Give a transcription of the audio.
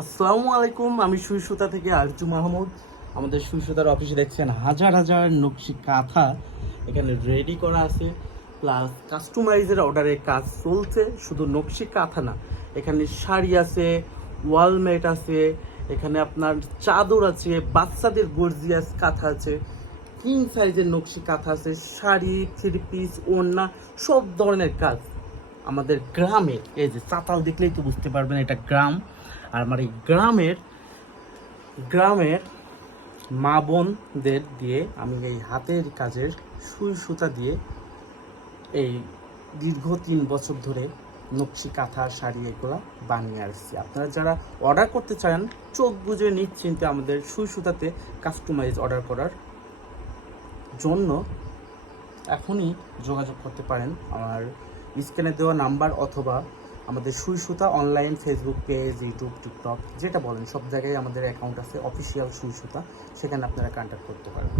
আসসালামু আলাইকুম, আমি সুই সুতা থেকে আরজু মাহমুদ। আমাদের সুই সুতার অফিসে দেখছেন হাজার হাজার নকশি কাঁথা। এখানে রেডি করা আছে প্লাস কাস্টমাইজের অর্ডারের কাজ চলছে, শুধু নকশি কাঁথা না। এখানে শাড়ি আছে ওয়ালমেট আছে, এখানে আপনার চাদর আছে, বাচ্চাদের গর্জিয়াস কাঁথা আছে কিং সাইজের নকশি কাঁথা আছে, শাড়ি থ্রি পিস ওড়না, সব ধরনের কাজ আমাদের গ্রামের এই যে চাতাল দেখলেই তো বুঝতে পারবেন, এটা গ্রাম। আর আমার এই গ্রামের গ্রামের মা বোনদের দিয়ে আমি এই হাতের কাজের সুই সুতা দিয়ে এই দীর্ঘ তিন বছর ধরে নকশি কাঁথা শাড়ি এগুলো বানিয়ে আসছি। আপনারা যারা অর্ডার করতে চান, চোখ বুঝে নিশ্চিন্তে আমাদের সুই সুতাতে কাস্টমাইজ অর্ডার করার জন্য এখনই যোগাযোগ করতে পারেন। আমার স্ক্রিনে দেওয়া নাম্বার অথবা আমাদের সুই সুতা online Facebook page YouTube TikTok যেটা বলেন, সব জায়গায় আমাদের অ্যাকাউন্ট আছে অফিসিয়াল সুই সুতা সেখানে আপনারা কন্ট্যাক্ট করতে পারেন